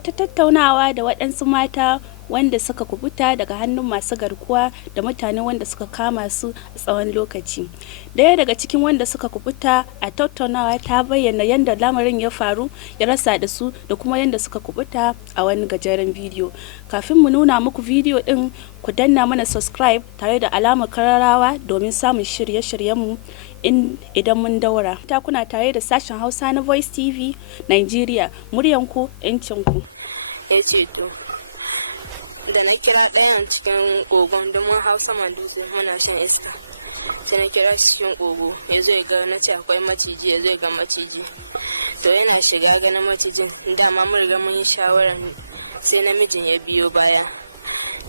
wata tattaunawa da waɗansu mata wanda suka kubuta daga hannun masu garkuwa da mutane wanda suka kama su a tsawon lokaci. Daya daga cikin wanda suka kubuta a tattaunawa ta bayyana yadda lamarin ya faru, ya rasa da su da kuma yadda suka kubuta a wani gajeren bidiyo. Kafin mu nuna muku bidiyo din, ku danna mana subscribe tare da alamar kararrawa domin samun shirye-shiryenmu idan mun daura. Ta kuna tare da sashen Hausa na Voice TV Nigeria, muryanku 'yancinku. Ya ce to da na kira ɗayan cikin kogon domin Hausa Manduse muna shan iska, sai na kira cikin kogo ya zo ya ga na ce akwai maciji, ya zo ya ga maciji. To yana shiga ganin macijin, dama mun riga mun yi shawarar sai namijin ya biyo baya.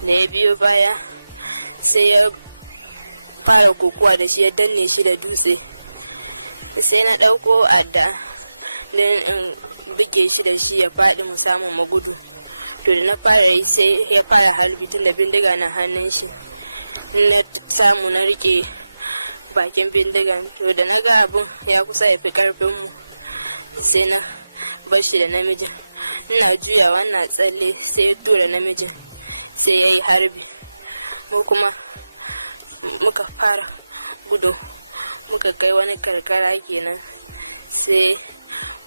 Da ya biyo baya sai ya fara kokuwa da shi, ya danne shi da dutse. Sai na ɗauko adda don in buge shi da shi ya faɗi mu samu mu gudu. To da na fara yi sai ya fara harbi tun da bindiga na hannun shi. Na samu na rike bakin bindigan. To da na ga abun ya kusa ya fi karfin mu, sai na bar shi da namijin. Ina juyawa na tsalle sai ya tura namijin, sai ya yi harbi. Mu kuma muka fara gudu, muka kai wani karkara kenan. Sai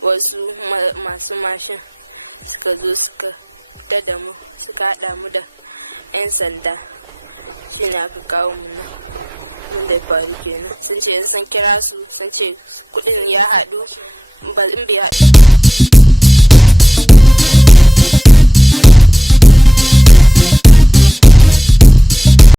wasu masu mashin suka zo suka fita da mu, suka haɗa mu da 'yan sanda. Shi ne aka kawo mu nan da faru kenan. Sun ce sun kira su, sun ce kuɗin ya haɗu, ba in biya